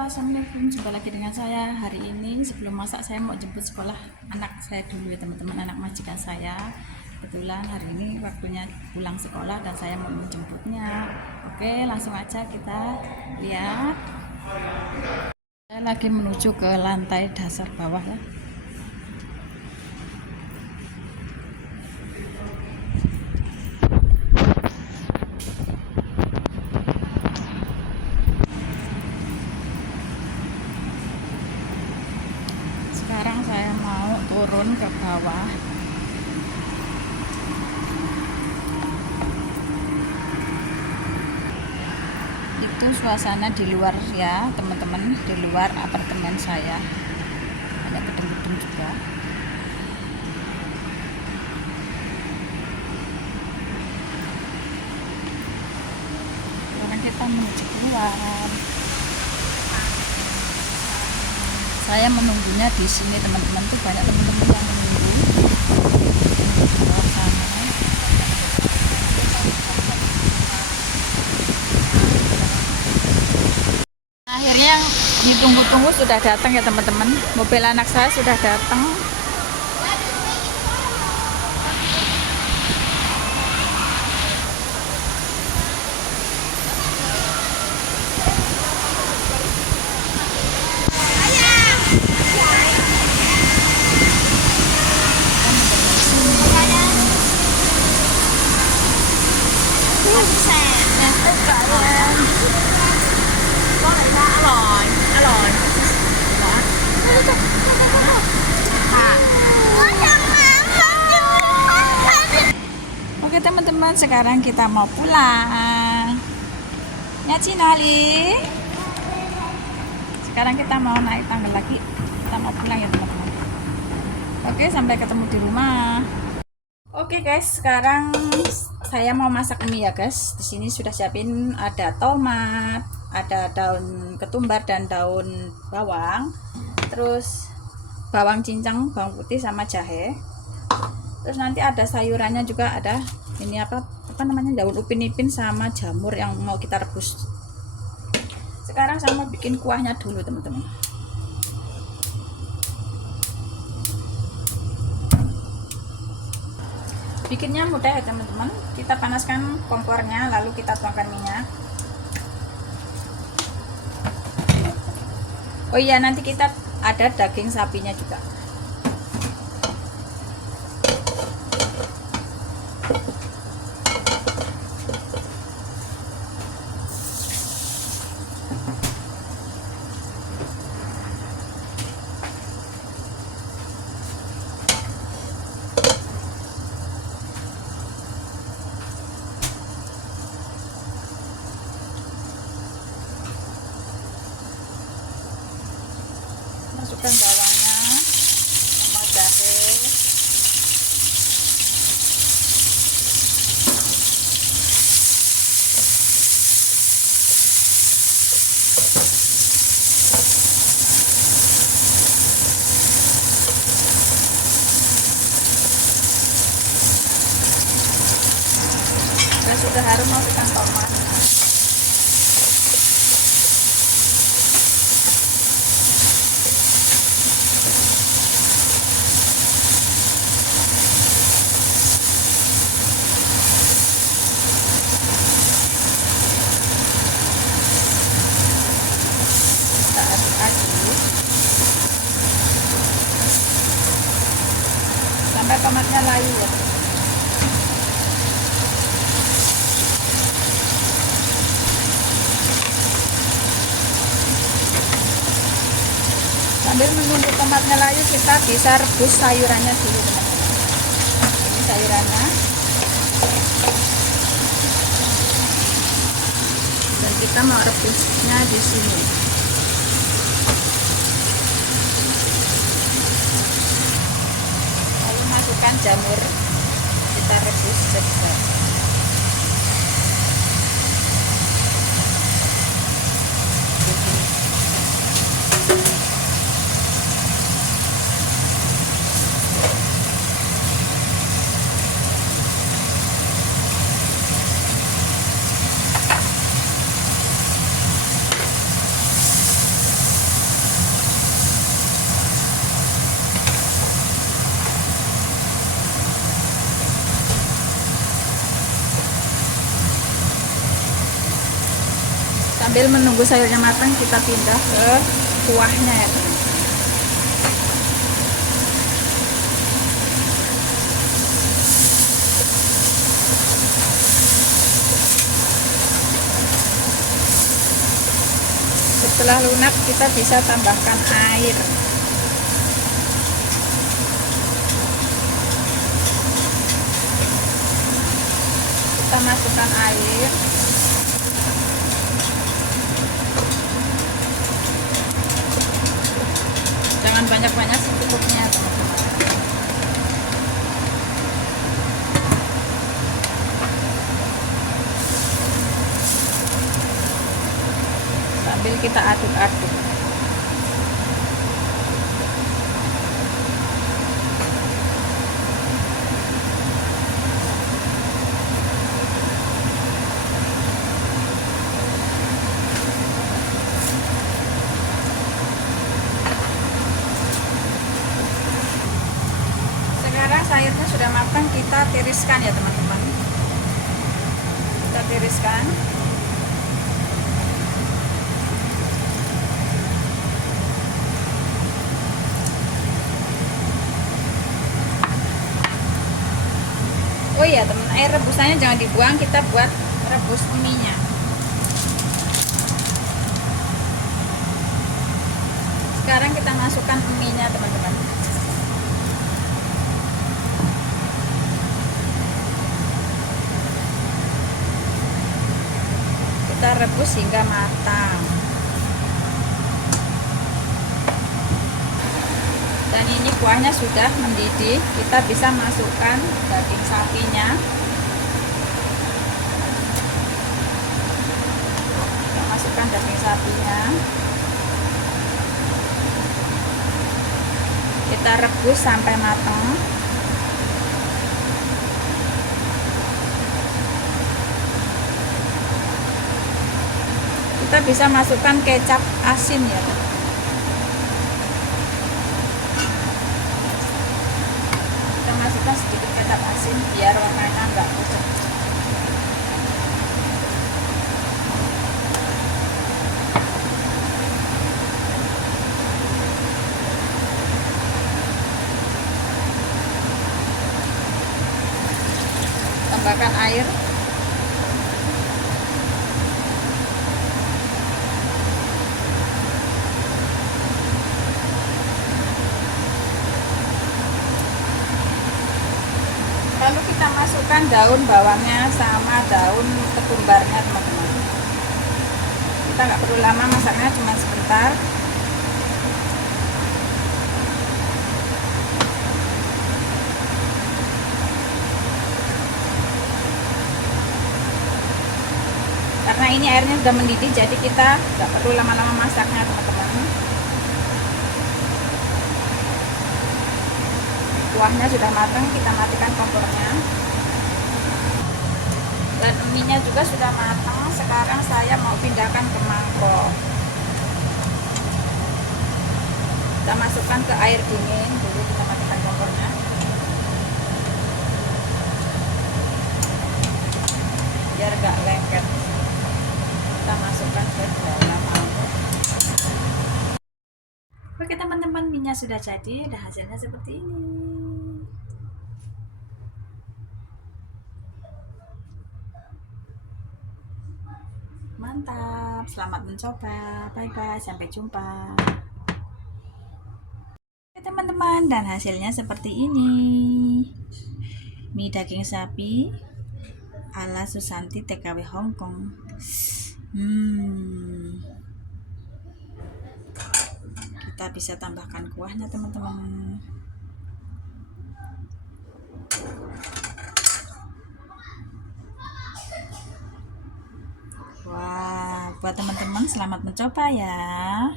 Assalamualaikum, jumpa lagi dengan saya. Hari ini sebelum masak saya mau jemput sekolah anak saya dulu ya teman-teman, anak majikan saya. Kebetulan hari ini waktunya pulang sekolah dan saya mau menjemputnya. Oke, langsung aja kita lihat. Saya lagi menuju ke lantai dasar bawah ya. Sekarang saya mau turun ke bawah. Itu suasana di luar ya teman-teman, di luar apartemen saya. Ada gedung-gedung juga. Sekarang kita menuju keluar. Saya menunggunya di sini teman-teman, tuh banyak teman-teman yang menunggu di bawah sana. Akhirnya yang ditunggu-tunggu sudah datang ya teman-teman. Mobil anak saya sudah datang. Oke teman-teman, sekarang kita mau pulang. Ya Cinali. Sekarang kita mau naik tangga lagi. Kita mau pulang ya teman-teman. Oke, sampai ketemu di rumah. Oke guys, sekarang saya mau masak mie ya guys. Di sini sudah siapin ada tomat, ada daun ketumbar dan daun bawang. Terus bawang cincang, bawang putih sama jahe. Terus nanti ada sayurannya juga, ada ini apa namanya, daun upin ipin sama jamur yang mau kita rebus. Sekarang saya mau bikin kuahnya dulu teman-teman. Bikinnya mudah ya teman-teman. Kita panaskan kompornya, lalu kita tuangkan minyak. Oh iya, nanti kita ada daging sapinya juga. Masukkan bawangnya sama jahe. Dan sudah harum, masukkan tomat. Sampai tomatnya layu ya. Sambil menunggu tomatnya layu, kita bisa rebus sayurannya dulu teman-teman. Ini sayurannya. Dan kita mau rebusnya di sini. Masukkan jamur, kita rebus juga. Sambil menunggu sayurnya matang, kita pindah ke kuahnya ya. Setelah lunak, kita bisa tambahkan air. Kita masukkan air. Jangan banyak-banyak, secukupnya teman-teman. Sambil kita aduk-aduk. Sekarang sayurnya sudah matang, kita tiriskan ya teman-teman. Kita tiriskan. Oh iya teman, air rebusannya jangan dibuang, kita buat rebus mie-nya. Sekarang kita masukkan mie-nya teman-teman. Kita rebus hingga matang. Dan ini kuahnya sudah mendidih, kita bisa masukkan daging sapinya. Kita masukkan daging sapinya. Kita rebus sampai matang. Kita bisa masukkan kecap asin ya. Masukkan sedikit kecap asin biar warnanya enggak pucat. Tambahkan air. Lalu kita masukkan daun bawangnya sama daun ketumbarnya teman-teman. Kita nggak perlu lama masaknya, cuma sebentar. Karena ini airnya sudah mendidih, jadi kita nggak perlu lama-lama masaknya teman-teman. Kuahnya sudah matang, kita matikan kompornya. Dan mie-nya juga sudah matang. Sekarang saya mau pindahkan ke mangkok. Kita masukkan ke air dingin dulu, kita matikan kompornya. Biar gak lengket. Kita masukkan ke dalam mangkok. Oke teman-teman, mie-nya sudah jadi, dan hasilnya seperti ini. Mantap, selamat mencoba. Bye bye, sampai jumpa. Oke teman-teman, dan hasilnya seperti ini. Mie daging sapi ala Susanti TKW Hongkong. Kita bisa tambahkan kuahnya teman-teman. Wah, buat teman-teman selamat mencoba ya.